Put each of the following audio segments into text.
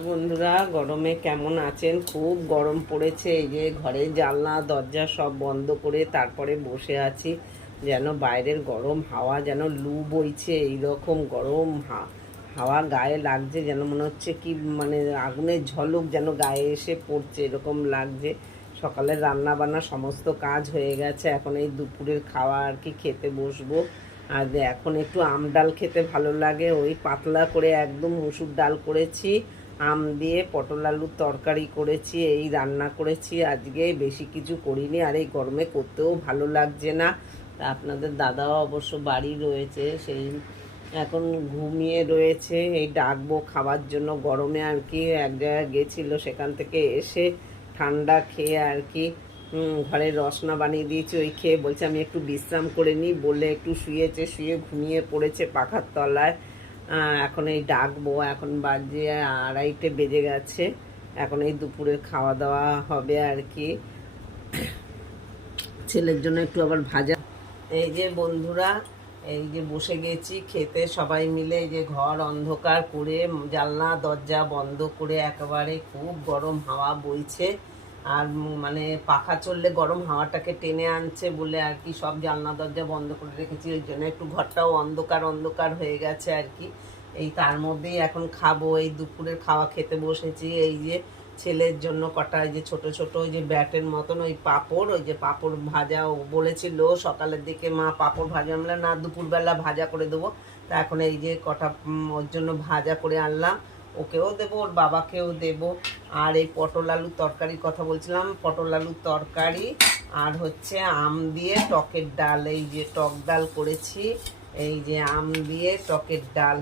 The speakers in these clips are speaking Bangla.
বন্ধুরা, গরমে কেমন আছেন? খুব গরম পড়েছে, এই যে ঘরে জানলা, দরজা সব বন্ধ করে তারপরে বসে আছি। যেন বাইরের গরম হাওয়া যেন লু বইছে, এইরকম গরম হাওয়া গায়ে লাগছে যেন মনে হচ্ছে কি মানে আগুনের ঝলক যেন গায়ে এসে পড়ছে, এরকম লাগছে। সকালে রান্না বান্না সমস্ত কাজ হয়ে গেছে, এখন এই দুপুরের খাওয়া আর কি খেতে বসবো। আর এখন একটু আম ডাল খেতে ভালো লাগে, ওই পাতলা করে একদম মুসুর ডাল করেছি। আম দিয়ে পটল আলুর তরকারি করেছি, এই রান্না করেছি। আজকে বেশি কিছু করিনি, আর এই গরমে করতেও ভালো লাগছে না। তা আপনাদের দাদাও অবশ্য বাড়ি রয়েছে, সেই এখন ঘুমিয়ে রয়েছে। এই ডাকবো খাবার জন্য, গরমে আর কি এক জায়গায় গেছিল, সেখান থেকে এসে ঠান্ডা খেয়ে আর কি ঘরে রসনা বানিয়ে দিয়েছি, ওই খেয়ে বলছে আমি একটু বিশ্রাম করে নিই বলে একটু শুয়েছে, শুয়ে ঘুমিয়ে পড়েছে পাখার তলায়। এখন এই ডাকবো, এখন বাজে আড়াইটে বেজে গেছে। এখন এই দুপুরের খাওয়া দাওয়া হবে আর কি। ছেলের জন্য একটু আবার ভাজা। এই যে বন্ধুরা, এই যে বসে গেছি খেতে সবাই মিলে, এই যে ঘর অন্ধকার করে, জানলা, দরজা বন্ধ করে একেবারে খুব গরম হাওয়া বইছে। আর মানে পাখা চললে গরম হাওয়াটাকে টেনে আনছে বলে আর কি, সব জানলা দরজা বন্ধ করে রেখেছি, ওই জন্য একটু ঘরটাও অন্ধকার অন্ধকার হয়ে গেছে আর কি। এই তার মধ্যেই এখন খাব, এই দুপুরের খাওয়া খেতে বসেছি, এই যে ছেলের জন্য কটা যে ছোট ছোট ওই যে ব্যাটের মতন ওই পাঁপড়, ওই যে পাঁপড় ভাজা ও বলেছিল সকালের দিকে, মা, পাঁপড় ভাজা আমরা না, দুপুরবেলা ভাজা করে দেবো। তা এখন এই যে কটা ওর জন্য ভাজা করে আনলাম। ওকেও দেবো, ওর বাবাকেও দেবো। আর এই পটল আলুর তরকারির কথা বলছিলাম, পটল আলুর তরকারি আর হচ্ছে আম দিয়ে টকের ডাল। এই যে টক ডাল করেছি, এই যে আম দিয়ে টকের ডাল।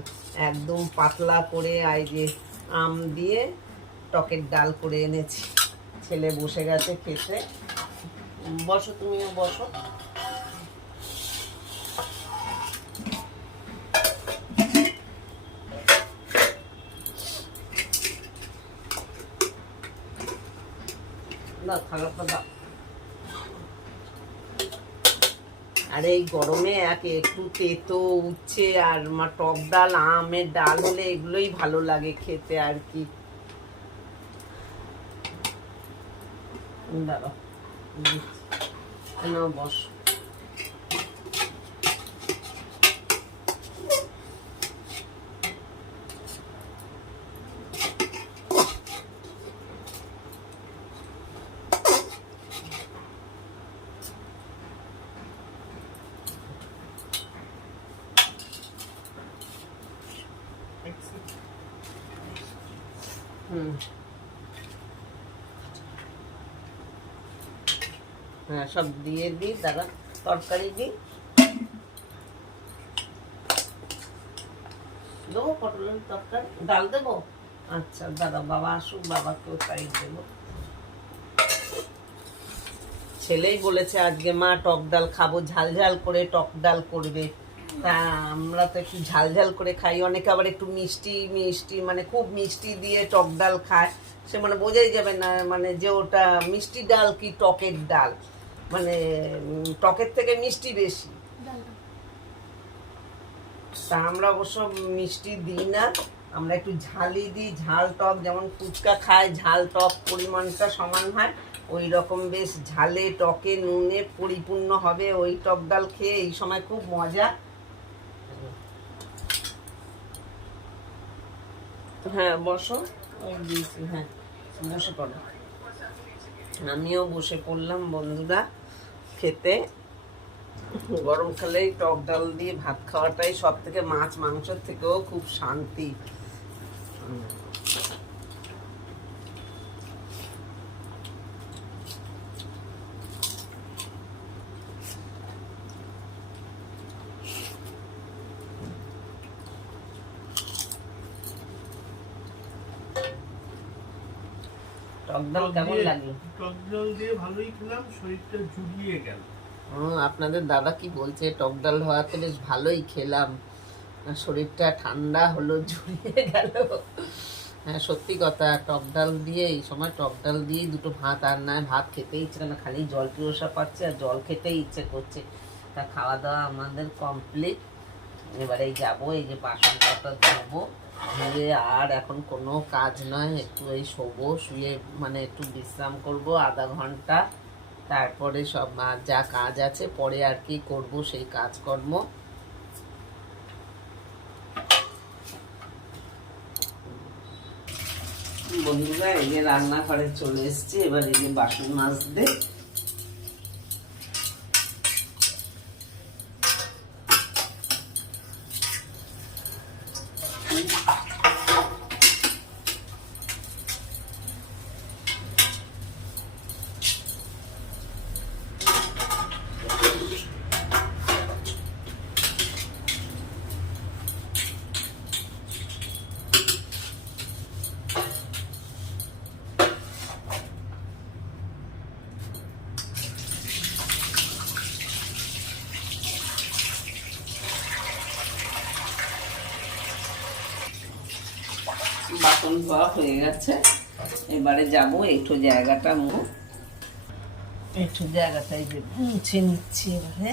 একদম পাতলা করে এই যে আম দিয়ে টকের ডাল করে এনেছি। ছেলে বসে গেছে খেতে। বসো, তুমিও বসো। না আর এই গরমে এক একটু তেতো উচ্ছে আর মা টক ডাল, আমের ডাল হলে এগুলোই ভালো লাগে খেতে আর কি দিচ্ছি। বস হুম হ্যাঁ সব দিয়ে দিই দাদা তরকারি দিই। দেবো পটলের তরকারি। ডাল দেবো? আচ্ছা দাদা, বাবা আসুক বাবাকেও তাই দেবো। ছেলেই বলেছে, আজকে মা টক ডাল খাব, ঝাল ঝাল করে টক ডাল করবে। তা আমরা তো একটু ঝাল ঝাল করে খাই। অনেকে আবার একটু মিষ্টি মিষ্টি মানে খুব মিষ্টি দিয়ে টক ডাল খায়। সে মানে বোঝাই যাবে না মানে যে ওটা মিষ্টি ডাল কি টকের ডাল। মানে টকের থেকে মিষ্টি বেশি। তা আমরা অবশ্য মিষ্টি দিই না। আমরা একটু ঝালই দিই। ঝাল টক যেমন ফুচকা খায় ঝাল টক পরিমাণটা সমান হয় ওই রকম বেশ ঝালে টকে নুনে পরিপূর্ণ হবে ওই টক ডাল খেয়ে। এই সময় খুব মজা। হ্যাঁ বসো। দিয়েছি হ্যাঁ। বসে পড়ো। আমিও বসে পড়লাম বন্ধুরা। খেতে। গরমকালে টক ডাল দিয়ে ভাত খাওয়াটাই সব থেকে মাছ মাংসের থেকেও খুব শান্তি। উম। টক ডাল কেমন লাগল টক দিয়ে ভালোই খেলাম শরীরটা জুড়িয়ে গেল। হুম, আপনাদের দাদা কি বলছে? টক ডাল হওয়াতে বেশ ভালোই খেলাম। শরীরটা ঠান্ডা হলো জুড়িয়ে গেল। হ্যাঁ সত্যি কথা টক ডাল দিয়ে এই সময় টক ডাল দিয়েই দুটো ভাত আর নয় ভাত খেতেই ইচ্ছে করে না খালি জল পিওসা পাচ্ছে আর জল খেতেই ইচ্ছে করছে। তা খাওয়া দাওয়া আমাদের কমপ্লিট এবারে যাব, এই যে বাসন কটা ধোবো। আর এখন কোনো কাজ নয়, একটু এই শোবো, শুয়ে মানে একটু বিশ্রাম করব আধা ঘণ্টা। তারপরে সব যা কাজ আছে, পরে আর কি করব সেই কাজকর্ম। বন্ধুরা, এই যে রান্নাঘরে চলে এসেছি, এবার এই যে বাসন মাজতে। ধোয়া হয়ে গেছে। এবারে যাব একটু জায়গাটা মু। একটু জায়গাটা যে মুছে নিচ্ছি এবারে।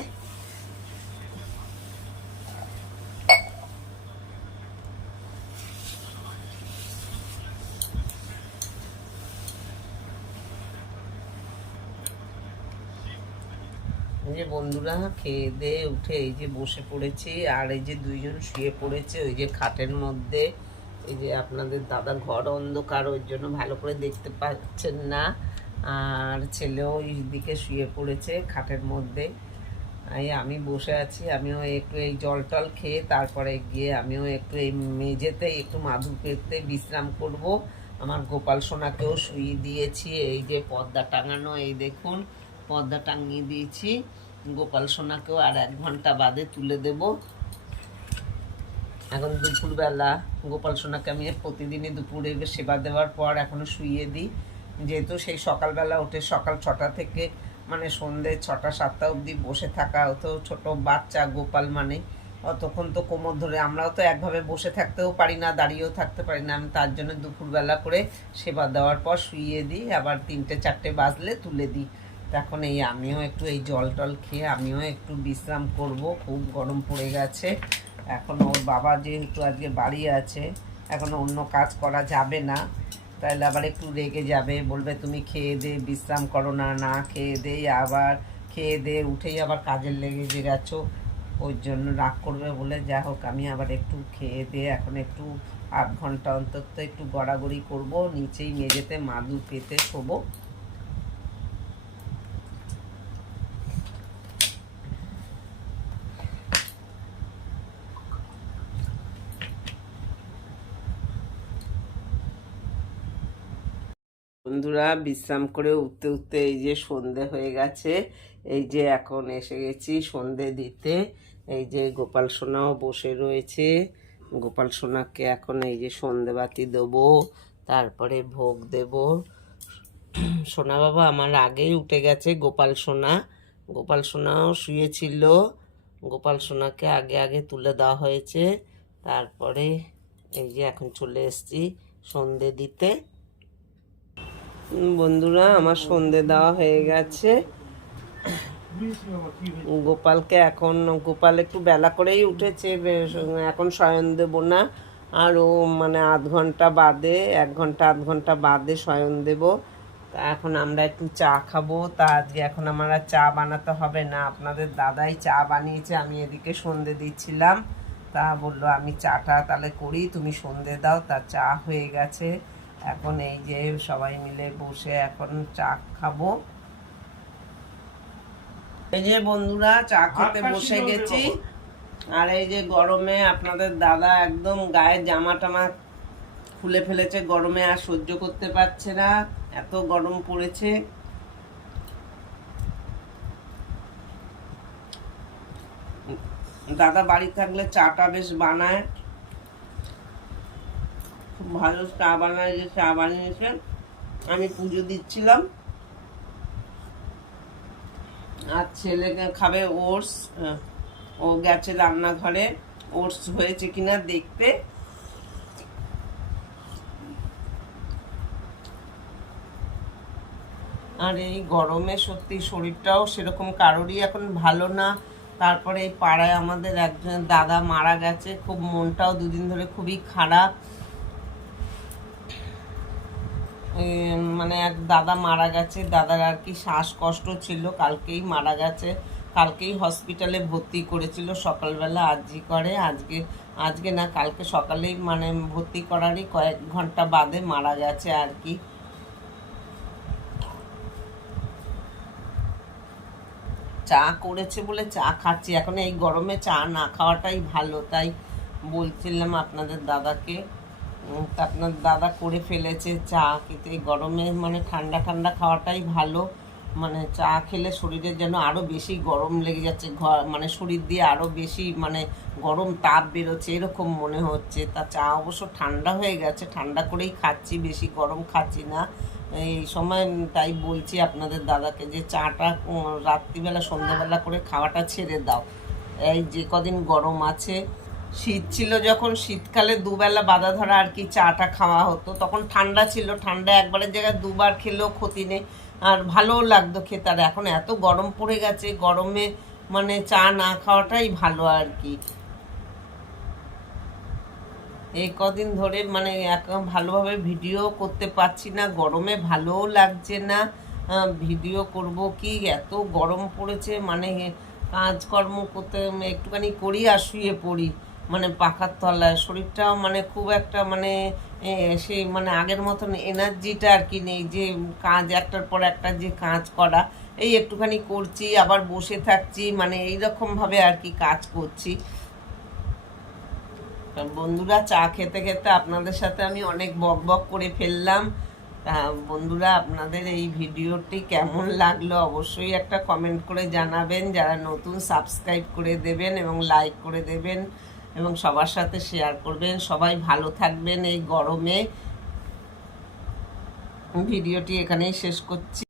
যে বন্ধুরা, খেয়ে উঠে এই যে বসে পড়েছি, আর এই যে দুইজন শুয়ে পড়েছে, ওই যে খাটের মধ্যে। এই যে আপনাদের দাদা ঘর অন্ধকার, ওই জন্য ভালো করে দেখতে পাচ্ছেন না। আর ছেলেও দিকে শুয়ে পড়েছে খাটের মধ্যে। এই আমি বসে আছি, আমিও একটু এই জল টল খেয়ে তারপরে গিয়ে আমিও একটু এই মেঝেতে একটু মাদু পেতে বিশ্রাম করব। আমার গোপাল সোনাকেও শুয়ে দিয়েছি, এই যে পর্দা টাঙানো, এই দেখুন পর্দা টাঙিয়ে দিয়েছি। গোপাল সোনাকেও আর এক ঘণ্টা বাদে তুলে দেব। এখন দুপুরবেলা গোপাল সোনাকে আমি প্রতিদিনই দুপুরে সেবা দেওয়ার পর এখনও শুইয়ে দিই। যেহেতু সেই সকালবেলা উঠে সকাল ছটা থেকে মানে সন্ধে ছটা, সাতটা অবধি বসে থাকা হতো ছোট বাচ্চা গোপাল মানে অতক্ষণ তো কোমর ধরে। আমরাও তো একভাবে বসে থাকতেও পারি না, দাঁড়িয়েও থাকতে পারি না। আমি তার জন্য দুপুরবেলা করে সেবা দেওয়ার পর শুইয়ে দিই। আবার তিনটে, চারটে বাজলে তুলে দিই। তখন এই আমিও একটু এই জল টল খেয়ে আমিও একটু বিশ্রাম করব। খুব গরম পড়ে গেছে। এখন ওর বাবা যেহেতু আজকে বাড়ি আছে, এখন অন্য কাজ করা যাবে না। তাহলে আবার একটু রেগে যাবে, বলবে, তুমি খেয়ে দে, বিশ্রাম করো না না খেয়ে দে, আবার খেয়ে দে, উঠেই আবার কাজের লেগে গেছো। ওই জন্য রাগ করবে বলে, যা হোক, আমি আবার একটু খেয়ে দিয়ে এখন একটু আধ ঘণ্টা অন্তত একটু গড়াগড়ি করব, নিচেই মেঝেতে মাদু পেতে শোবো। বন্ধুরা বিশ্রাম করে উঠতে উঠতে এই যে সন্ধে হয়ে গেছে, এই যে এখন এসে গেছি সন্ধে দিতে। এই যে গোপাল সোনাও বসে রয়েছে। গোপাল সোনাকে এখন এই যে সন্ধে বাতি দেবো, তারপরে ভোগ দেব। সোনা বাবা, আমার আগেই উঠে গেছে গোপাল সোনা। গোপাল সোনাও শুয়েছিল। গোপাল সোনাকে আগে আগে তুলে দেওয়া হয়েছে। তারপরে এই যে এখন চলে এসেছি সন্ধে দিতে। বন্ধুরা, আমার সন্ধে দেওয়া হয়ে গেছে। গোপালকে এখন, গোপাল একটু বেলা করেই উঠেছে এখন শয়ন দেব না। আর ও মানে আধ ঘণ্টা বাদে, এক ঘণ্টা, আধ ঘণ্টা বাদে শয়ন দেব। তা এখন আমরা একটু চা খাব। তা আজকে এখন আমার আর চা বানাতে হবে না। আপনাদের দাদাই চা বানিয়েছে, আমি এদিকে সন্ধে দিচ্ছিলাম। তা বলল, আমি চাটা তাহলে করি, তুমি সন্ধে দাও। তা চা হয়ে গেছে। এখন এই যে সবাই মিলে বসে এখন চা খাব। এই যে বন্ধুরা চা খেতে বসে গেছি। আর এই যে গরমে আপনাদের দাদা একদম গায়ের জামা টামা খুলে ফেলেছে গরমে আর সহ্য করতে পারছে না এত গরম পড়েছে। দাদা বাড়ি থাকলে চাটা বেশ বানায়। খুব ভালো চা বানায় যে চা বানিয়েছে আমি পুজো দিচ্ছিলাম। আর ছেলে খাবে ওটস। ও গেছে রান্নাঘরে। ওটস হয়েছে কিনা দেখতে। আর এই গরমে সত্যি শরীরটাও সেরকম কারোরই এখন ভালো না। তারপরে এই পাড়ায় আমাদের একজন দাদা মারা গেছে। খুব মনটাও দুদিন ধরে খুবই খারাপ। মানে এক দাদা মারা গেছে। দাদার আর কি শ্বাসকষ্ট ছিল, কালকেই মারা গেছে। কালকেই হসপিটালে ভর্তি করেছিল, সকালবেলা আজই করে। আজকে আজকে না, কালকে সকালেই মানে ভর্তি করারই কয়েক ঘণ্টা বাদে মারা গেছে আর কি। চা করেছে বলে চা খাচ্ছি। এখন এই গরমে চা না খাওয়াটাই ভালো, তাই বলছিলাম আপনাদের দাদাকে। আপনার দাদা করে ফেলেছে চা, কিন্তু এই গরমে মানে ঠান্ডা ঠান্ডা খাওয়াটাই ভালো। মানে চা খেলে শরীরের যেন আরও বেশি গরম লেগে যাচ্ছে ঘর মানে শরীর দিয়ে আরও বেশি মানে গরম তাপ বেরোচ্ছে, এরকম মনে হচ্ছে। তা চা অবশ্য ঠান্ডা হয়ে গেছে, ঠান্ডা করেই খাচ্ছি, বেশি গরম খাচ্ছি না। এই সময় তাই বলছি আপনাদের দাদাকে যে চাটা রাত্রিবেলা, সন্ধ্যাবেলা করে খাওয়াটা ছেড়ে দাও। এই যে কদিন গরম আছে শীত ছিল যখন, শীতকালে দুবেলা বাধা ধরা আর কি চাটা খাওয়া হতো। তখন ঠান্ডা ছিল, ঠান্ডা একবারের জায়গায় দুবার খেলেও ক্ষতি নেই। আর ভালোও লাগতো খেতে। আর এখন এত গরম পড়ে গেছে, গরমে মানে চা না খাওয়াটাই ভালো আর কি। এই কদিন ধরে মানে ভালোভাবে ভিডিও করতে পারছি না, গরমে ভালোও লাগছে না। ভিডিও করব কি? এত গরম পড়েছে মানে কাজকর্ম করতে একটুখানি করি আর শুয়ে পড়ি। মানে পাখার তলায় শরীরটাও মানে খুব একটা মানে সেই মানে আগের মতন এনার্জিটা আর কি নেই যে কাজ একটার পর একটা যে কাজ করা। এই একটুখানি করছি, আবার বসে থাকছি মানে এইরকমভাবে আর কি কাজ করছি। বন্ধুরা, চা খেতে খেতে আপনাদের সাথে আমি অনেক বক বক করে ফেললাম। বন্ধুরা, আপনাদের এই ভিডিওটি কেমন লাগল অবশ্যই একটা কমেন্ট করে জানাবেন। যারা নতুন, সাবস্ক্রাইব করে দেবেন এবং লাইক করে দেবেন। এবং সবার সাথে শেয়ার করবেন। সবাই ভালো থাকবেন এই গরমে। ভিডিওটি এখানেই শেষ করছি।